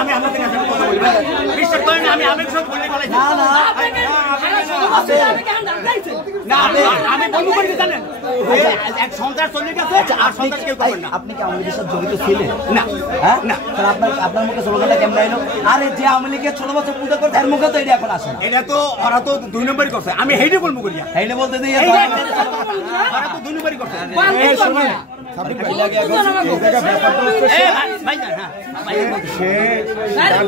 আমি আপনাদের কাছে কথা বলি বিশ্বাস করেন আমি আবেগ সব বলে বলাই না না আমি বলবো করে জানেন এক সন্ত্রাস চলে গেছে আর সন্ত্রাস কেউ করবেন না। আপনি কি আওয়ামী লীগের সাথে জড়িত ছিলেন? না হ্যাঁ না তাহলে আপনার মুখে স্লোগানটা কেমন এলো? আরে যে আওয়ামী লীগের 16 বছর পূজা করতে এর মুখে তো এটা এখন আসে না। এটা তো ওরা তো 2 নম্বরই করছে আমি হেইডে বলবো করিয়া হেইডে বলতে দিয়ে ওরা তো 2 নম্বরই করছে এই সময় সাবিক ভাই লাগে এখন এই জায়গা ব্যাপারটা হচ্ছে ভাই হ্যাঁ সে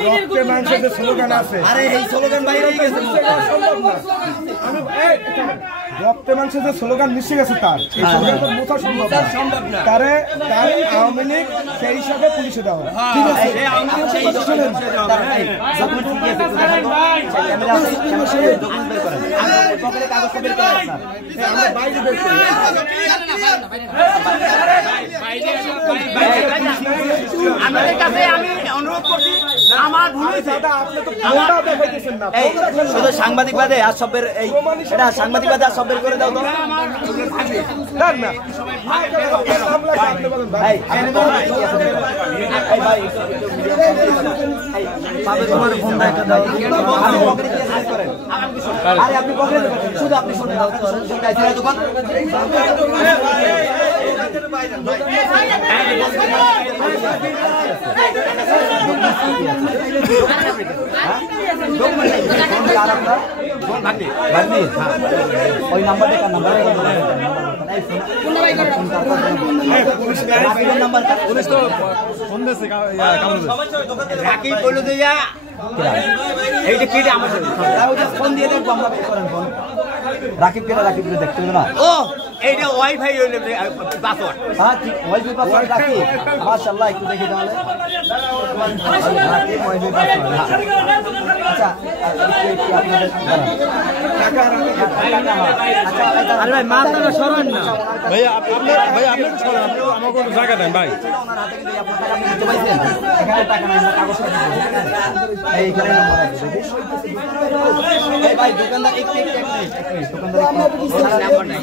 রক্তে মাংসে যে স্লোগান আছে আরে এই স্লোগান বাইরে গেছে আমি রক্তে মাংসে যে স্লোগান মিশে গেছে তার এই স্লোগান তো মোছা সম্ভব না তারে তার আওয়ামী লীগ সেই হিসাবে পুলিশে দেওয়া ঠিক আছে এই আওয়ামী লীগ সেই হিসাবে যখন ঠিক আছে ক্যামেরা আছে ক্যামেরা যখন বের করেন পকেটে কাগজ বের করেন স্যার আমরা বাইরে বের করি আমাদের কাছে আমি অনুরোধ করছি আমার ভুল হয়েছে দাদা আপনি তো কোনটা দেখাইতেছেন না এই শুধু সাংবাদিকবাদে আর সবের এই এটা সাংবাদিকবাদে আর সবের করে দাও তো না না ভাই আপনি তো এই ভাই পাবে তোমার ফোন এটা দাও আমি পকেটে দিয়ে সাইজ করেন আরে আপনি পকেটে শুধু আপনি শুনে দাও গাইছে দোকান ওই নাম্বার দেখা নাম্বার রাকিব বলে দিয়া এইটা কি আমার ফোন দিয়ে দেখবো আমরা করেন ফোন রাকিব দেখতে হবে না ও এইটা ওয়াইফাই পাসওয়ার্ড হ্যাঁ ঠিক ওয়াইফাই পাসওয়ার্ড রাকিব মাশাআল্লাহ একটু দেখি তাহলে রাকিব ওয়াইফাই পাসওয়ার্ড আচ্ছা আরে ভাই মাথাটা সরান না ভাই আপনি সরান আপনি আমাকে কোনো জায়গা দেন ভাই ওনার হাতে কিন্তু আপনার টাকা আপনি দিতে পাইছেন এখানে টাকা নাই আমরা কাগজ কাটি এইখানে নাম্বার আছে দেখি এই ভাই দোকানদার এক মিনিট দোকানদার নাম্বার নাই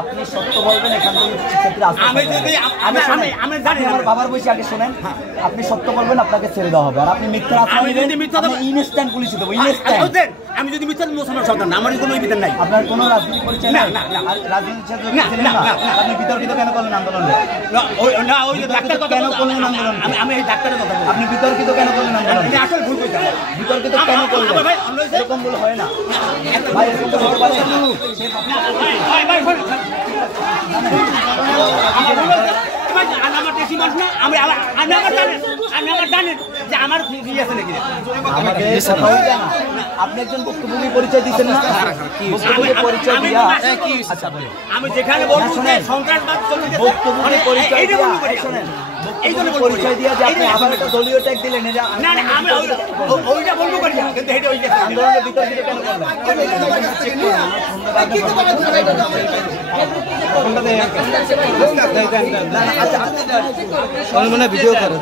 আপনি সত্য বলবেন এখান থেকে ক্ষেত্রে আমি জানি আমার বাবার বয়সী আগে শুনেন আপনি সত্য বলবেন আপনাকে ছেড়ে দেওয়া হবে আর আপনি মিথ্যা ইনস্ট্যান্ট পুলিশে দেবো ইনস্ট্যান্ট আমি যদি মিথ্যা মুসলমান সন্তান না আমার কোনো বিধান নাই আপনার কোনো রাজনীতি পরিচয় না রাজনীতির সাথে আপনি বিতর্কিত কেন করলেন আন্দোলনে ডাক্তার কেন করলেন আন্দোলন আমি এই ডাক্তারের কথা বলছি আপনি বিতর্কিত কেন করলেন আন্দোলন আসলে ভুল করছি বিতর্কিত কেন করলেন ভাই এরকম ভুল হয় না ভাই এরকম তো হতে পারে আপনি একজন ভুক্তভোগী পরিচয় দিচ্ছেন না পরিচয় আমি যেখানে বলবো সন্ত্রাসবাদ ভুক্তভোগী পরিচয় দিয়া যে আপনি আবার একটা দলীয় ট্যাগ দিলেন না আমি ওইটা বলবো করি কিন্তু এটা ওই আন্দোলনের বিতর্কিত কেন করলেন ভিডিও করে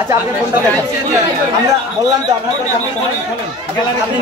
আচ্ছা আপনি ফোনটা দেখেন আমরা বললাম তো আপনার আপনি